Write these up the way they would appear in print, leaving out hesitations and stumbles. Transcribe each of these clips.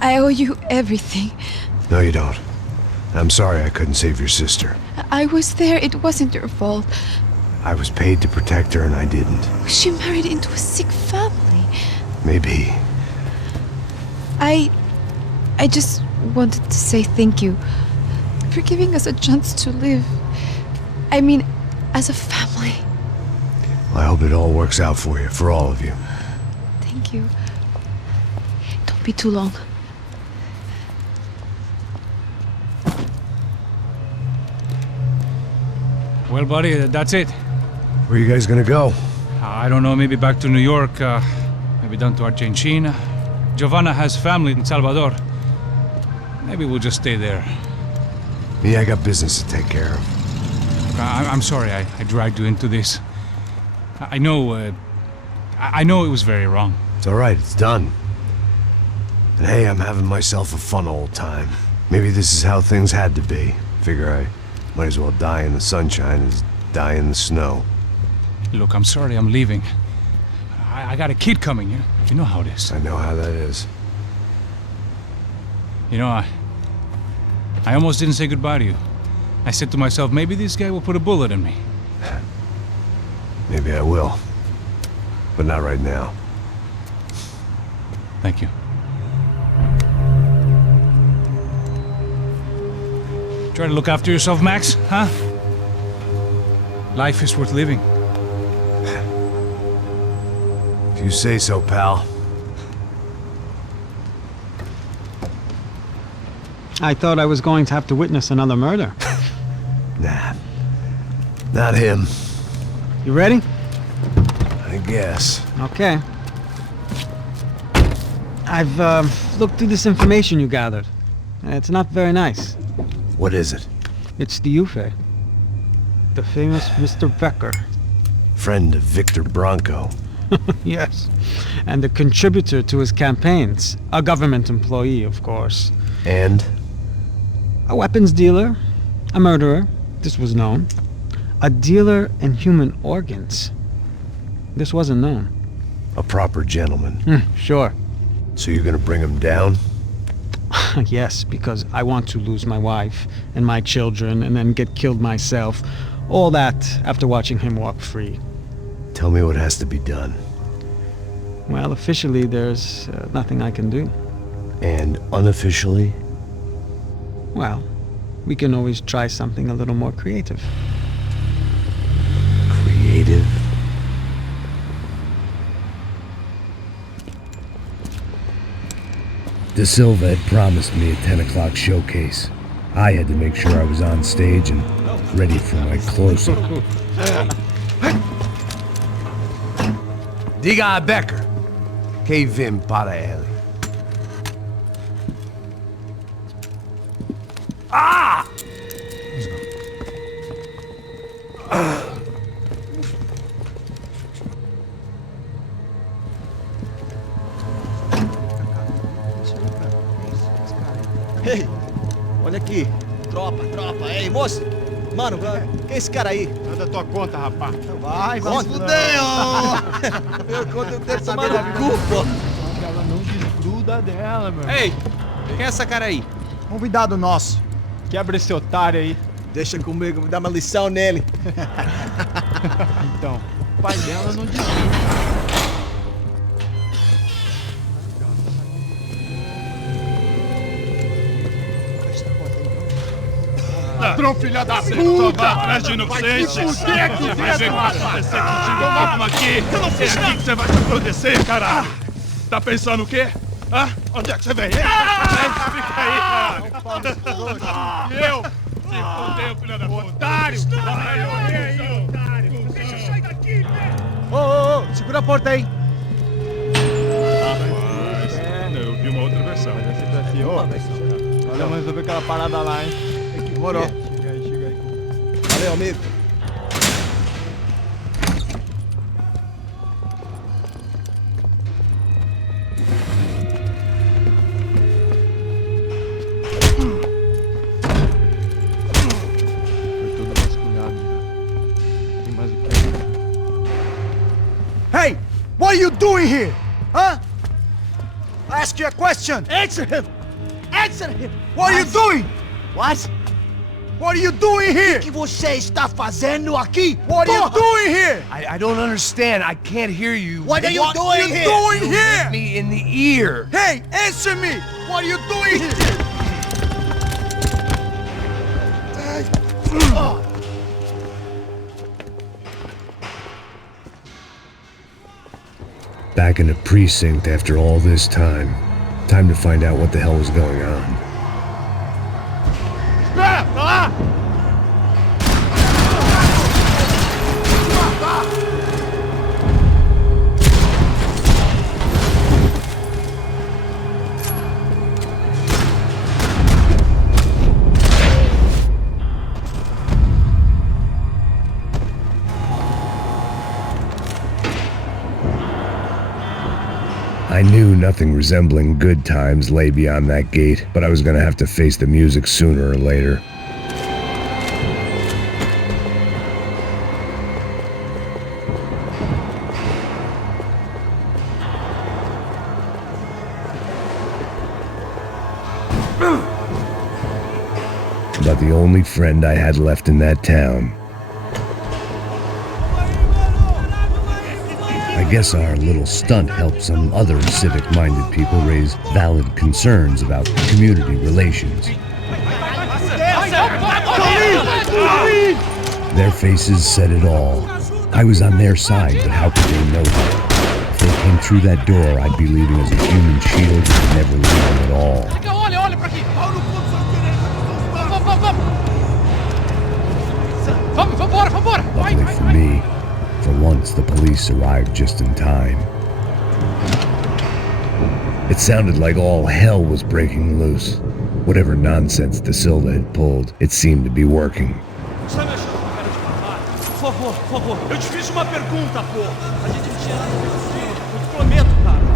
I owe you everything. No, you don't. I'm sorry I couldn't save your sister. I was there. It wasn't your fault. I was paid to protect her and I didn't. She married into a sick family. Maybe. I just wanted to say thank you for giving us a chance to live. I mean, as a family. I hope it all works out for you, for all of you. Thank you. Don't be too long. Well, buddy, that's it. Where are you guys gonna go? I don't know, maybe back to New York, maybe down to Argentina. Giovanna has family in Salvador. Maybe we'll just stay there. Me, I got business to take care of. I'm sorry I dragged you into this. I know it was very wrong. It's alright, it's done. And hey, I'm having myself a fun old time. Maybe this is how things had to be. Figure I might as well die in the sunshine as die in the snow. Look, I'm sorry I'm leaving. I got a kid coming, you know how it is. I know how that is. You know, I almost didn't say goodbye to you. I said to myself, maybe this guy will put a bullet in me. Maybe I will. But not right now. Thank you. Try to look after yourself, Max, huh? Life is worth living. If you say so, pal. I thought I was going to have to witness another murder. Nah. Not him. You ready? I guess. Okay. I've looked through this information you gathered. It's not very nice. What is it? It's the Xiii. The famous Mr. Becker. Friend of Victor Bronco. Yes. And a contributor to his campaigns. A government employee, of course. And? A weapons dealer. A murderer. This was known. A dealer in human organs. This wasn't known. A proper gentleman. Sure. So you're gonna bring him down? Yes, because I want to lose my wife and my children and then get killed myself. All that after watching him walk free. Tell me what has to be done. Well, officially there's nothing I can do. And unofficially? Well, we can always try something a little more creative. Creative? De Silva had promised me a 10 o'clock showcase. I had to make sure I was on stage and ready for my close-up. Diga a Becker. Que vim para ele. Ah! Ei, olha aqui. Tropa. Ei, moço. Mano, quem é esse cara aí? Manda tua conta, rapaz. Vai se fuder, ó. Eu conto eu tenho que tomar no cu, pô. Ela não desgruda dela, meu. Ei, quem é essa cara aí? Convidado nosso. Quebra esse otário aí. Deixa comigo, me dá uma lição nele. Então, o pai dela não desgruda. Ladrão, filha da puta! Vai atrás de inocente! Vai ver o que vai acontecer contigo! Vamos aqui! Eu não fiz nada! É aqui que você vai se acontecer, caralho! Tá pensando o quê? Hã? Onde é que você vem? Fica aí, caralho! E eu? Se fodeu, filha da puta! Otário! Otário! Deixa eu sair daqui, velho! Ô, segura a porta aí! Rapaz, eu vi uma outra versão. Mas esse desafio, olha, vamos resolver aquela parada lá, hein? Demorou. Chega aí. Valeu, amigo. Foi tudo vasculhado já. Tem mais o que? Hey! are you doing here? Huh? I ask you a question. Answer him! Answer him! What are you doing? What? What are you doing here? O que você está fazendo aqui? What are you doing here? I don't understand. I can't hear you. What are you doing here? You hit me in the ear. Hey, answer me! What are you doing here? Back in the precinct after all this time. Time to find out what the hell was going on. Espera, tá lá! I knew nothing resembling good times lay beyond that gate, but I was gonna have to face the music sooner or later. About the only friend I had left in that town. I guess our little stunt helped some other civic-minded people raise valid concerns about community relations. Their faces said it all. I was on their side, but how could they know that? If they came through that door, I'd be leaving as a human shield and never leaving at all. Luckily for me, for once, the police arrived just in time. It sounded like all hell was breaking loose. Whatever nonsense De Silva had pulled, it seemed to be working. Por favor. Eu te fiz uma pergunta, pô. A gente não tinha nada a ver com isso. Eu te prometo, cara.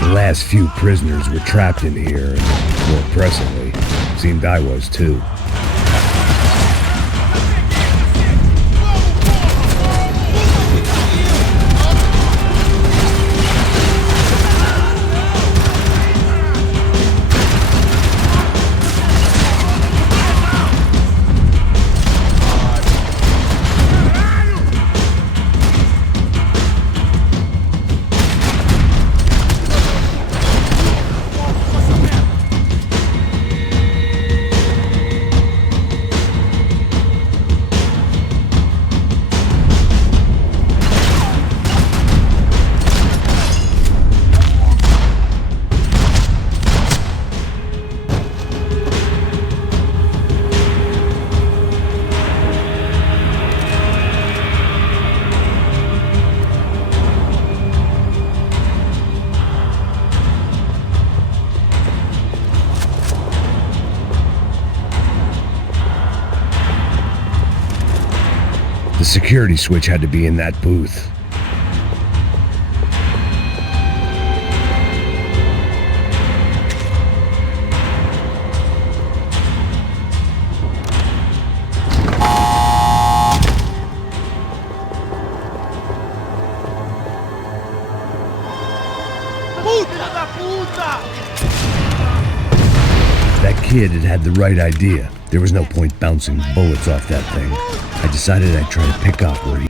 The last few prisoners were trapped in here, and more pressingly, seemed I was too. The security switch had to be in that booth. That kid had had the right idea. There was no point bouncing bullets off that thing. I decided I'd try to pick up where he...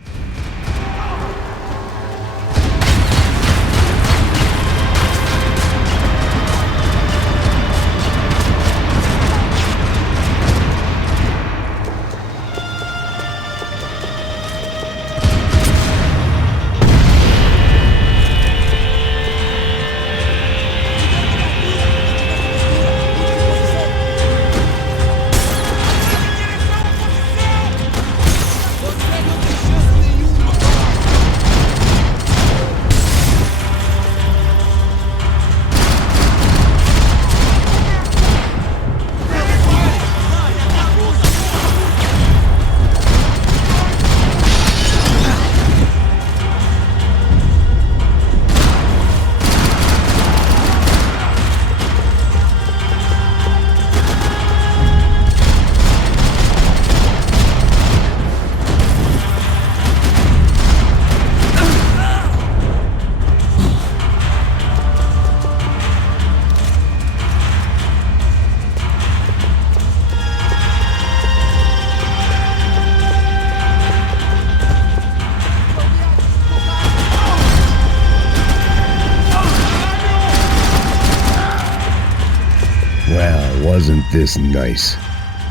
Wasn't this nice?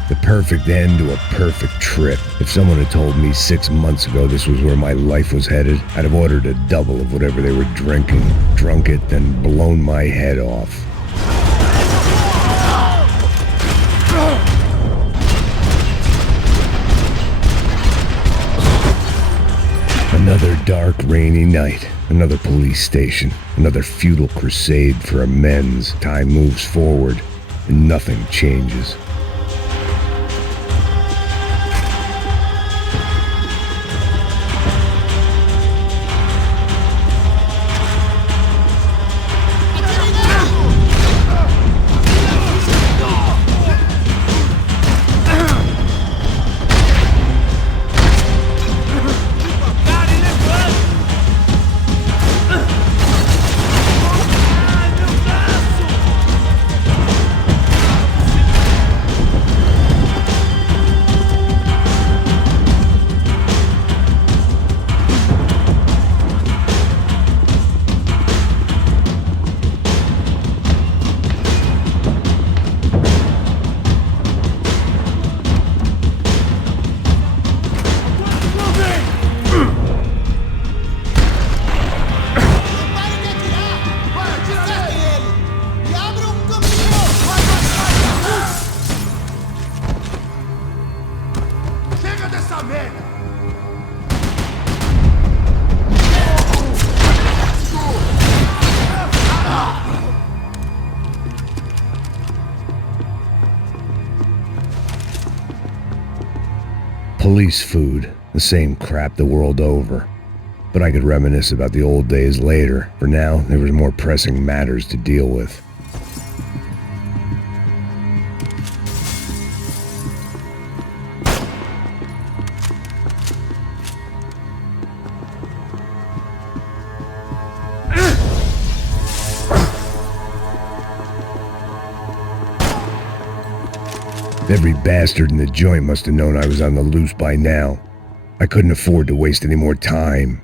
The perfect end to a perfect trip. If someone had told me 6 months ago this was where my life was headed, I'd have ordered a double of whatever they were drinking, drunk it, then blown my head off. Another dark, rainy night. Another police station. Another futile crusade for amends. Time moves forward, and nothing changes. Police food, the same crap the world over. But I could reminisce about the old days later. For now, there was more pressing matters to deal with. Every bastard in the joint must have known I was on the loose by now. I couldn't afford to waste any more time.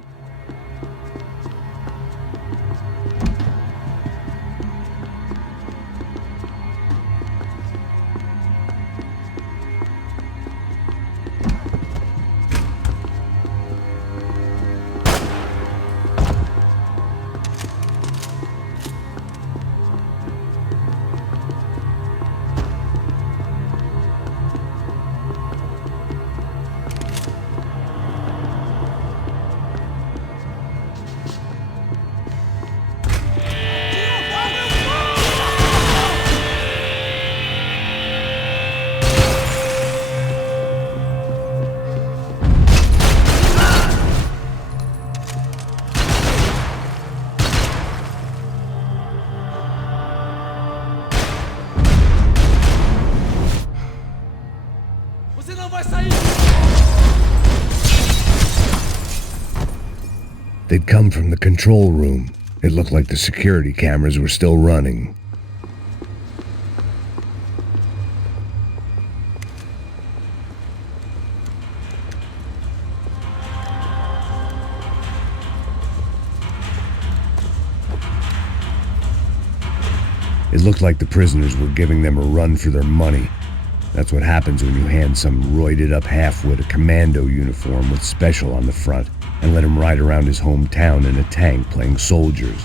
They'd come from the control room. It looked like the security cameras were still running. It looked like the prisoners were giving them a run for their money. That's what happens when you hand some roided-up halfwit a commando uniform with special on the front and let him ride around his hometown in a tank playing soldiers.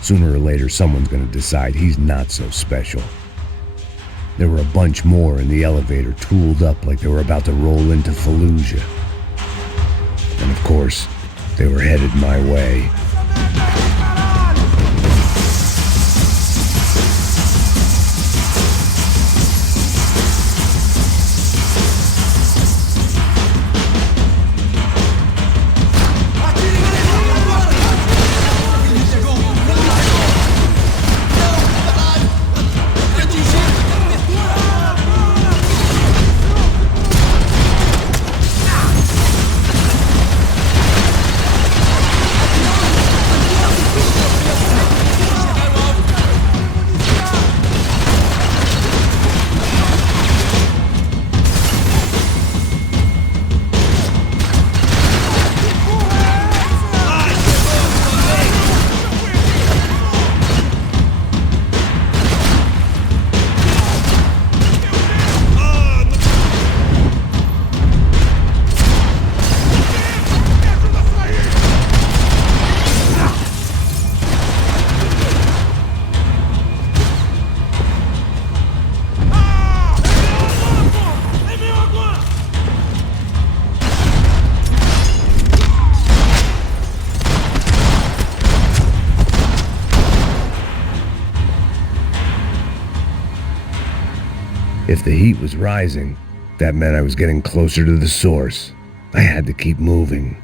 Sooner or later, someone's gonna decide he's not so special. There were a bunch more in the elevator, tooled up like they were about to roll into Fallujah. And of course, they were headed my way. If the heat was rising, that meant I was getting closer to the source. I had to keep moving.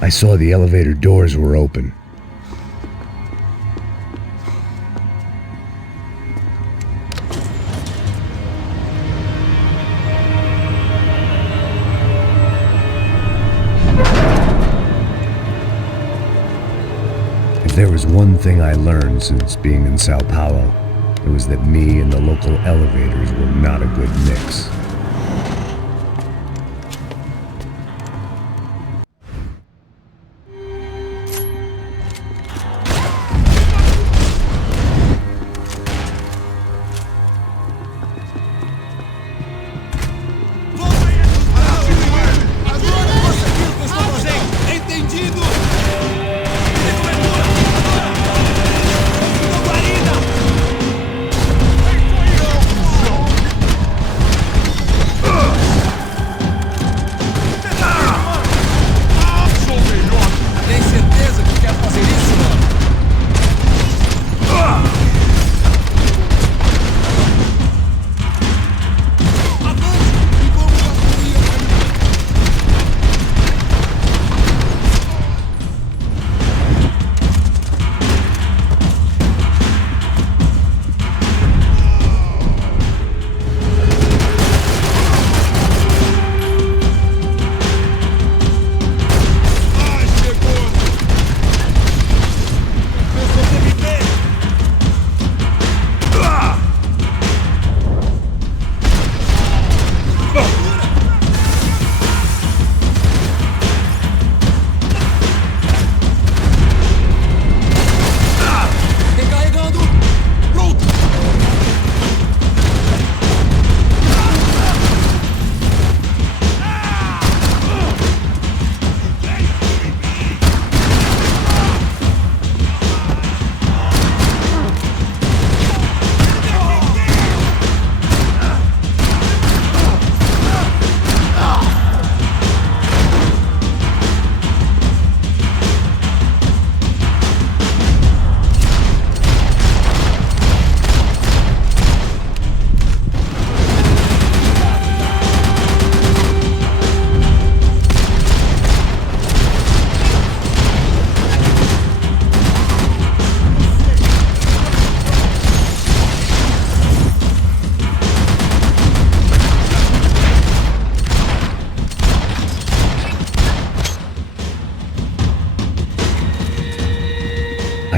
I saw the elevator doors were open. If there was one thing I learned since being in Sao Paulo, it was that me and the local elevators were not a good mix.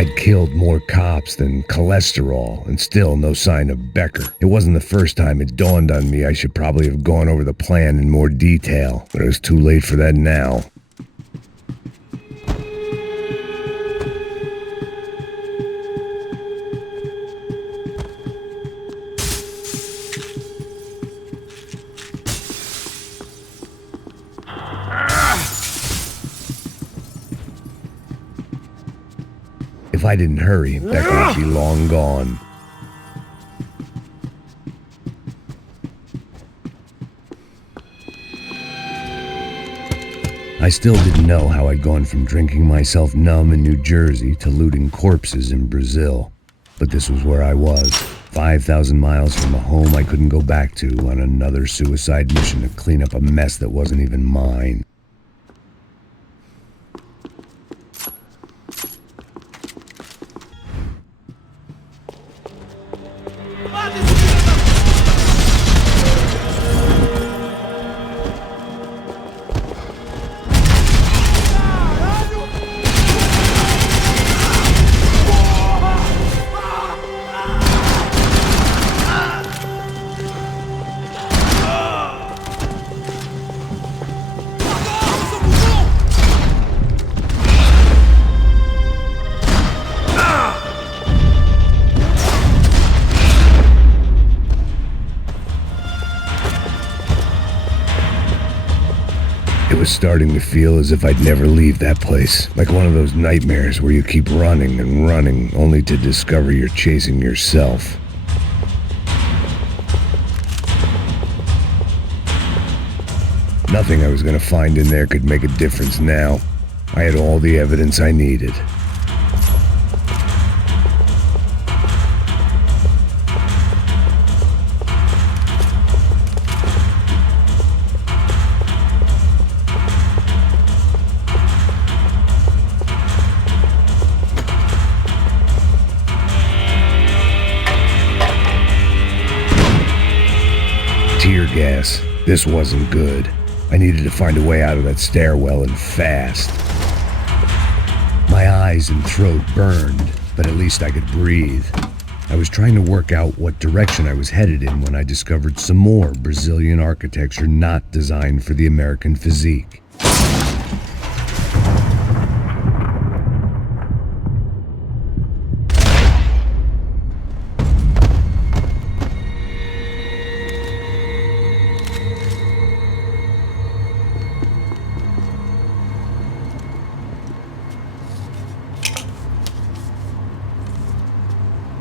I'd killed more cops than cholesterol, and still no sign of Becker. It wasn't the first time it dawned on me I should probably have gone over the plan in more detail, but it was too late for that now. If I didn't hurry, Becker would be long gone. I still didn't know how I'd gone from drinking myself numb in New Jersey to looting corpses in Brazil. But this was where I was, 5,000 miles from a home I couldn't go back to, on another suicide mission to clean up a mess that wasn't even mine. It was starting to feel as if I'd never leave that place, like one of those nightmares where you keep running and running only to discover you're chasing yourself. Nothing I was going to find in there could make a difference now. I had all the evidence I needed. Tear gas. This wasn't good. I needed to find a way out of that stairwell and fast. My eyes and throat burned, but at least I could breathe. I was trying to work out what direction I was headed in when I discovered some more Brazilian architecture not designed for the American physique.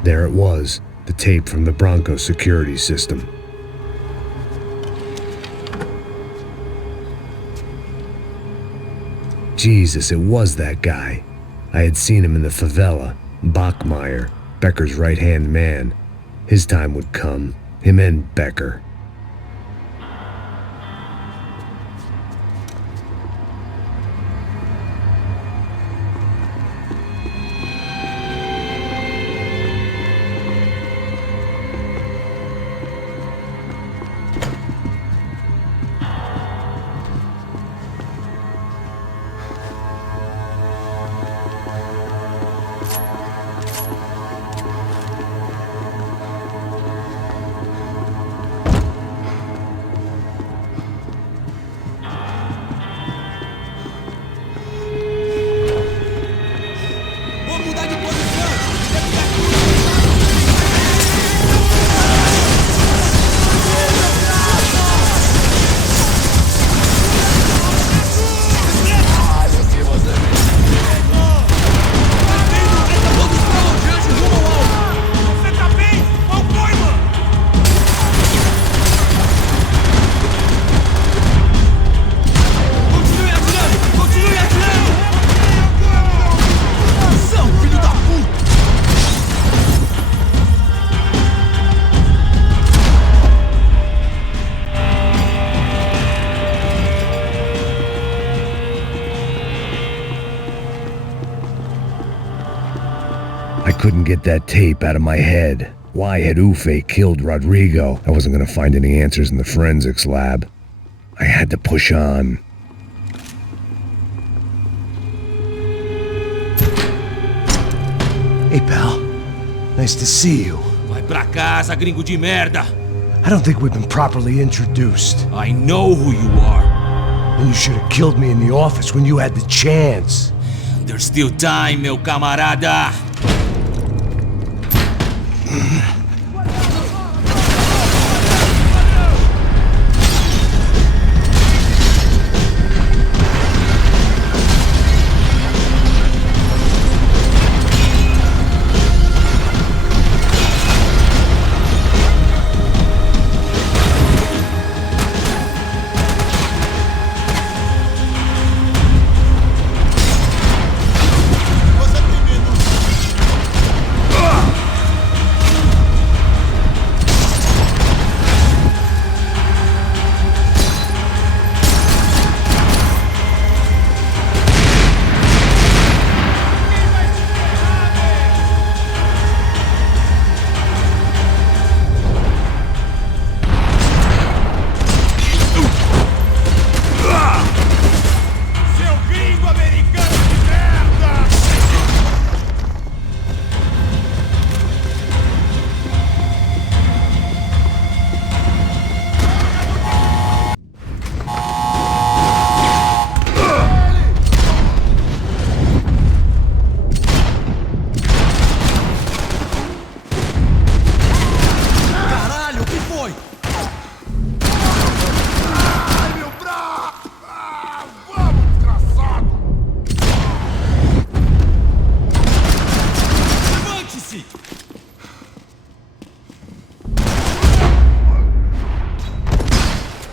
There it was, the tape from the Bronco security system. Jesus, it was that guy. I had seen him in the favela, Bachmeyer, Becker's right-hand man. His time would come, him and Becker. I couldn't get that tape out of my head. Why had Xiii killed Rodrigo? I wasn't going to find any answers in the forensics lab. I had to push on. Nice to see you. Vai pra casa, gringo de merda! I don't think we've been properly introduced. I know who you are. And you should have killed me in the office when you had the chance. There's still time, meu camarada!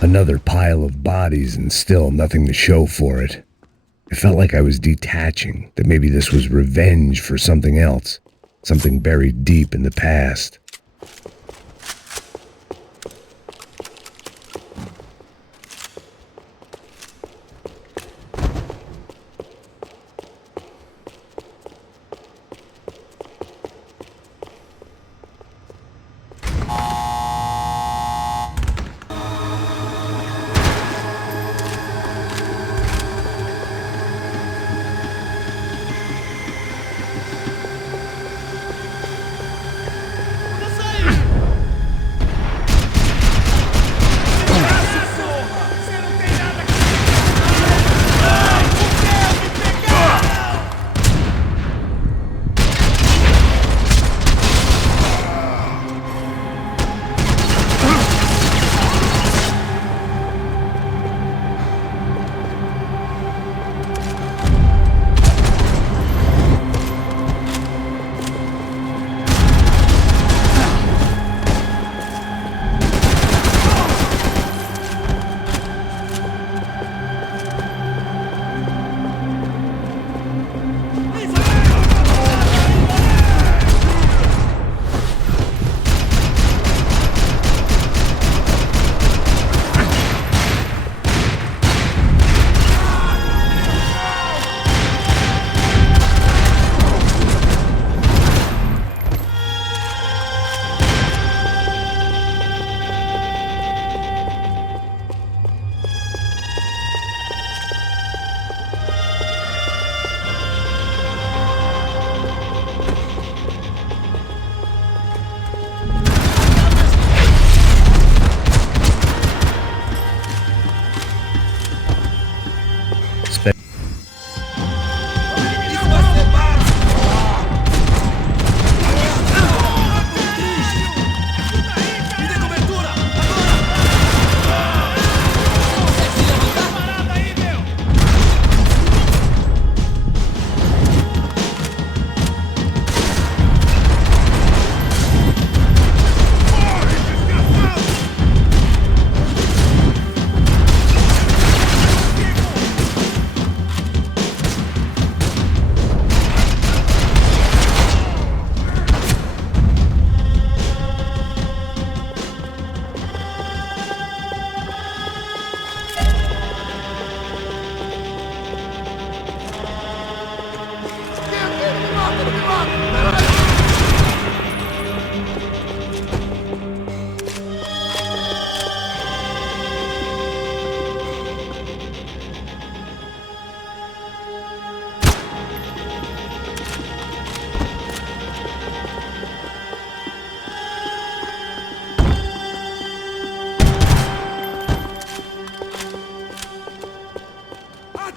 Another pile of bodies and still nothing to show for it. It felt like I was detaching, that maybe this was revenge for something else, something buried deep in the past.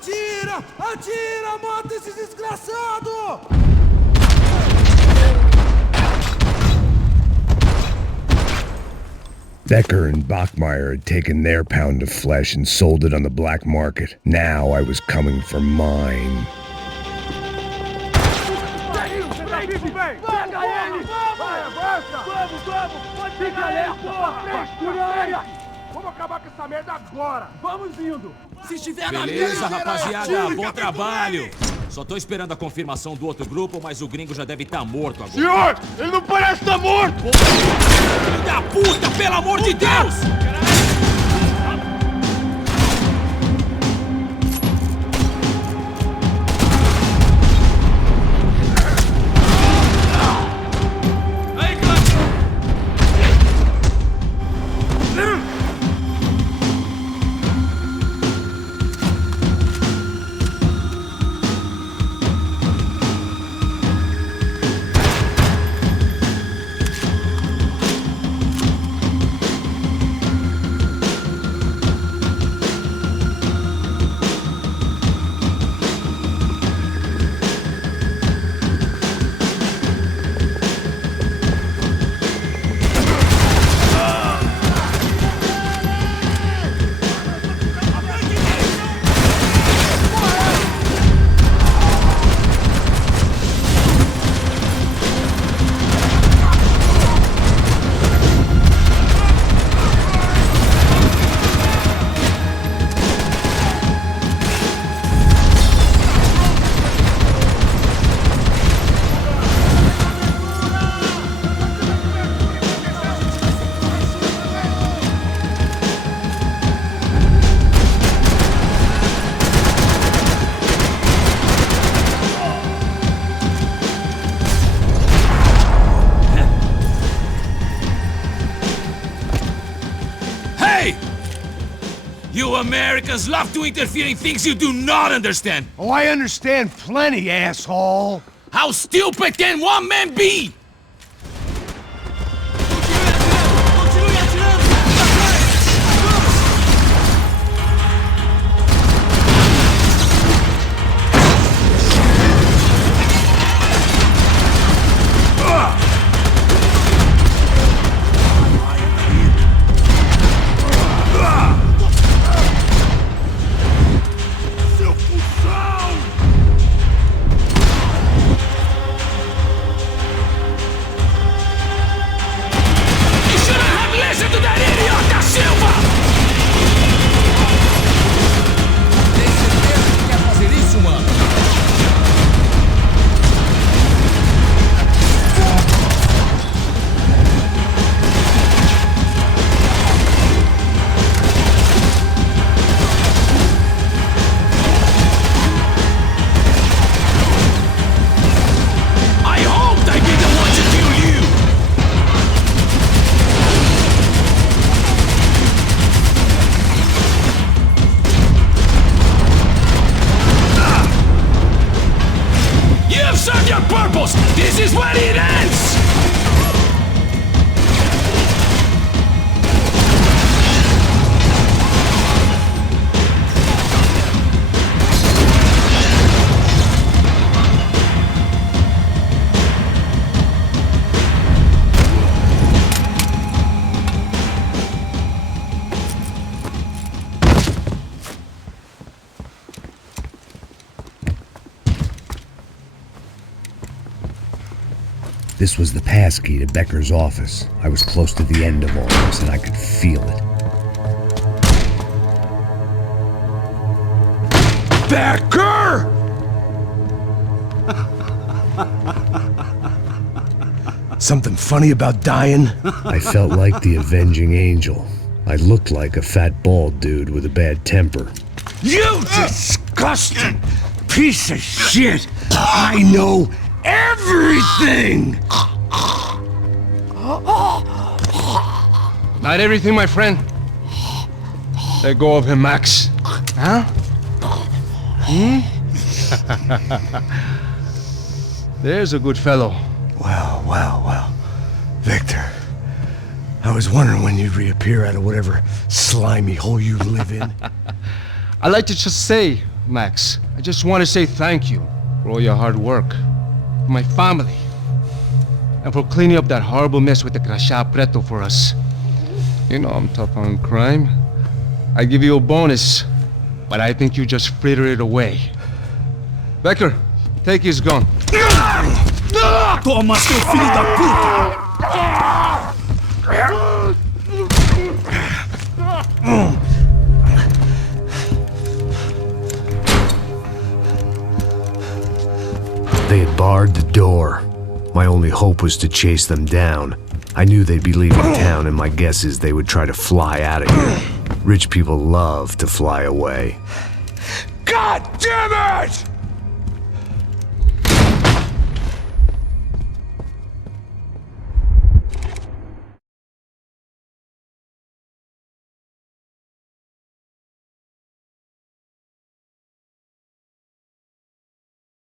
Atira! Atira! Mata esse desgraçado! Becker and Bachmeyer had taken their pound of flesh and sold it on the black market. Now I was coming for mine. Vamos acabar com essa merda agora! Vamos indo! Se estiver na Beleza, mesa, rapaziada, bom trabalho. Só tô esperando a confirmação do outro grupo, mas o gringo já deve estar morto agora. Senhor, ele não parece estar morto! Filho da puta, pelo amor de Deus! You Americans love to interfere in things you do not understand! Oh, I understand plenty, asshole! How stupid can one man be? This is where it ends! This was the passkey to Becker's office. I was close to the end of all this, and I could feel it. Becker! Something funny about dying? I felt like the avenging angel. I looked like a fat bald dude with a bad temper. You disgusting piece of shit! I know everything! Not everything, my friend. Let go of him, Max. Huh? There's a good fellow. Well. Victor, I was wondering when you'd reappear out of whatever slimy hole you live in. I like to just say, Max, I just want to say thank you for all your hard work, for my family, and for cleaning up that horrible mess with the Crachá Preto for us. You know I'm tough on crime. I give you a bonus, but I think you just fritter it away. Becker, take his gun. Toma, seu filho da puta! They had barred the door. My only hope was to chase them down. I knew they'd be leaving town, and my guess is they would try to fly out of here. Rich people love to fly away. God damn it!